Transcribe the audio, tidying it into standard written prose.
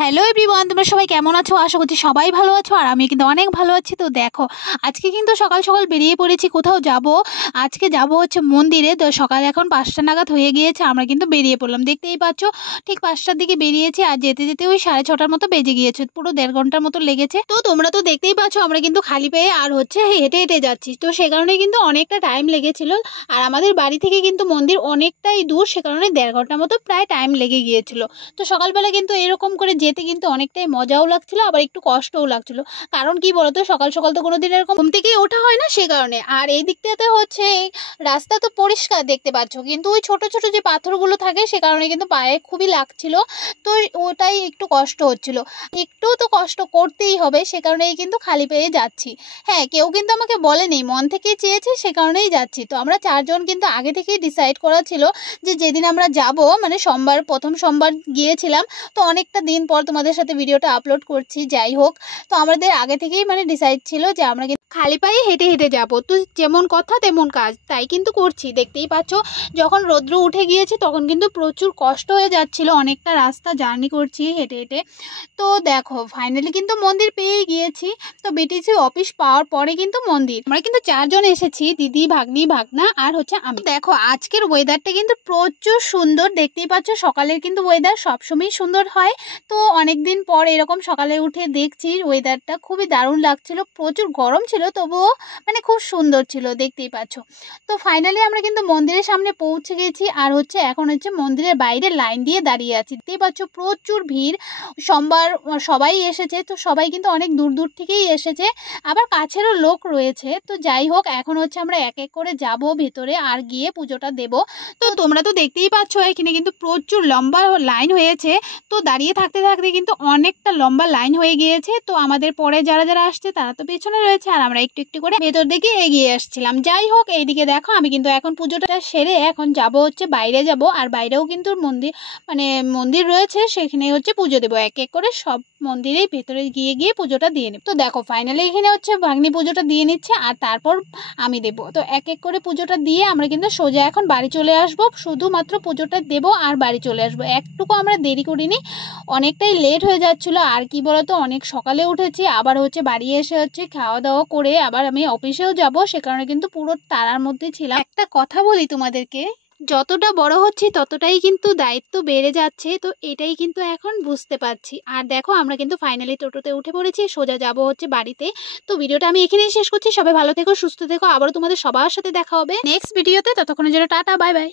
Hello everyone, তোমরা সবাই কেমন আছো? আশা করছি সবাই ভালো আছো আর আমি কিন্তু অনেক ভালো আছি। তো দেখো, আজকে কিন্তু সকাল সকাল বেরিয়ে পড়েছি কোথাও যাব। আজকে যাব হচ্ছে মন্দিরে। তো সকাল এখন 5টা নাগাদ হয়ে গিয়েছে, আমরা কিন্তু বেরিয়ে পড়লাম। দেখতেই পাচ্ছ, ঠিক 5টার দিকে বেরিয়েছি আর যেতে যেতে ওই 6:30টার মতো বেজে গিয়েছে, পুরো 1.5 ঘন্টার মতো লেগেছে। তো তোমরা তো দেখতেই পাচ্ছ আমরা কিন্তু খালি পেয়ে আর হচ্ছে হেঁটে হেঁটে যাচ্ছি। তো সে কারণে কিন্তু অনেকটা টাইম লেগেছিল। আর আমাদের বাড়ি থেকে কিন্তু মন্দির অনেকটাই দূর, সে কারণে 1.5 ঘন্টার মতো প্রায় টাইম লেগে গিয়েছিল। তো সকালবেলা কিন্তু এরকম করে যেতে কিন্তু অনেকটাই মজাও লাগছিল, আবার একটু কষ্টও লাগছিল। কারণ কি বলতো, সকাল সকাল তো কোনোদিন এরকম ঘুম থেকেই ওঠা হয় না, সে কারণে। আর এই দিকটাতে হচ্ছে রাস্তা তো পরিষ্কার দেখতে পাচ্ছ, কিন্তু ওই ছোট ছোট যে পাথরগুলো থাকে সে কারণে কিন্তু পায়ে খুবই লাগছিল। তো ওটাই একটু কষ্ট হচ্ছিল। একটু তো কষ্ট করতেই হবে, সে কারণেই কিন্তু খালি পেয়ে যাচ্ছি। হ্যাঁ, কেউ কিন্তু আমাকে বলেনি, মন থেকেই চেয়েছে, সে কারণেই যাচ্ছি। তো আমরা 4জন কিন্তু আগে থেকেই ডিসাইড করা ছিল যে যেদিন আমরা যাব, মানে সোমবার, প্রথম সোমবার গিয়েছিলাম। তো অনেকটা দিন পর তোমাদের সাথে ভিডিওটা আপলোড করছি। যাই হোক, তো আমাদের আগে থেকেই মানে ডিসাইড ছিল যে আমরা খালি পায়ে হেঁটে হেঁটে যাব। তো যেমন কথা তেমন কাজ, তাই কিন্তু করছি। দেখতেই পাচ্ছ, যখন রৌদ্র উঠে গিয়েছে তখন কিন্তু প্রচুর কষ্ট হয়ে যাচ্ছিল, অনেকটা রাস্তা জার্নি করছি হেঁটে হেঁটে। তো দেখো, ফাইনালি কিন্তু মন্দির পেয়ে গিয়েছি। তো বিটিসি অফিস পাওয়ার পরে কিন্তু মন্দির। আমরা কিন্তু 4জন এসেছি, দিদি, ভাগ্নি, ভাগনা আর হচ্ছে আমি। দেখো, আজকের ওয়েদারটা কিন্তু প্রচুর সুন্দর। দেখতেই পাচ্ছ, সকালের কিন্তু ওয়েদার সবসময় সুন্দর হয়। তো অনেকদিন পর এরকম সকালে উঠে দেখছি ওয়েদারটা খুবই দারুণ লাগছিল। প্রচুর গরম ছিল, তবুও মানে খুব সুন্দর ছিল, দেখতেই পাচ্ছ। তো ফাইনালি আমরা কিন্তু মন্দিরের সামনে পৌঁছে গেছি আর হচ্ছে এখন হচ্ছে মন্দিরের বাইরে লাইন দিয়ে দাঁড়িয়ে আছি। দেখতেই পাচ্ছ প্রচুর ভিড়। সোমবার সবাই এসেছে, তো সবাই কিন্তু অনেক দূর দূর থেকেই এসেছে, আবার কাছেরও লোক রয়েছে। তো যাই হোক, এখন হচ্ছে আমরা এক এক করে যাব ভেতরে আর গিয়ে পুজোটা দেব। তো তোমরা তো দেখতেই পাচ্ছ এখানে কিন্তু প্রচুর লম্বা লাইন হয়েছে। তো দাঁড়িয়ে থাকতে থাকতে কিন্তু অনেকটা লম্বা লাইন হয়ে গিয়েছে। তো আমাদের পরে যারা যারা আসছে তারা তো পেছনে রয়েছে আর আমরা একটু একটু করে ভেতর দিকে এগিয়ে আসছিলাম। যাই হোক, এইদিকে দেখো, আমি কিন্তু এখন পুজোটা সেরে এখন যাব হচ্ছে বাইরে যাব। আর বাইরেও কিন্তু মন্দির, মানে মন্দির রয়েছে, সেখানে হচ্ছে পুজো দেবো। এক এক করে সব মন্দিরেই ভেতরে গিয়ে গিয়ে পুজোটা দিয়ে নেব। তো দেখো, ফাইনালি এখানে হচ্ছে ভাগ্নি পুজোটা দিয়ে নিচ্ছে আর তারপর আমি দেবো। তো এক এক করে পুজোটা দিয়ে আমরা কিন্তু সোজা এখন বাড়ি চলে আসবো। শুধুমাত্র পুজোটা দেবো আর বাড়ি চলে আসবো। একটুকু আমরা দেরি করিনি, অনেকটাই লেট হয়ে যাচ্ছিল। আর কি বলতো, অনেক সকালে উঠেছি, আবার হচ্ছে বাড়ি এসে হচ্ছে খাওয়া দাওয়া করে আবার আমি অফিসেও যাব, সে কারণে কিন্তু পুরো তাড়ার মধ্যে ছিলাম। একটা কথা বলি তোমাদেরকে, যতটা বড় হচ্ছি ততটাই কিন্তু দায়িত্ব বেড়ে যাচ্ছে। তো এটাই কিন্তু এখন বুঝতে পারছি। আর দেখো, আমরা কিন্তু ফাইনালি টোটোতে উঠে পড়েছি, সোজা যাব হচ্ছে বাড়িতে। তো ভিডিওটা আমি এখানেই শেষ করছি। সবাই ভালো থেকো, সুস্থ থেকো। আবারও তোমাদের সবার সাথে দেখা হবে নেক্সট ভিডিওতে। ততক্ষণের জন্য টাটা, বাই বাই।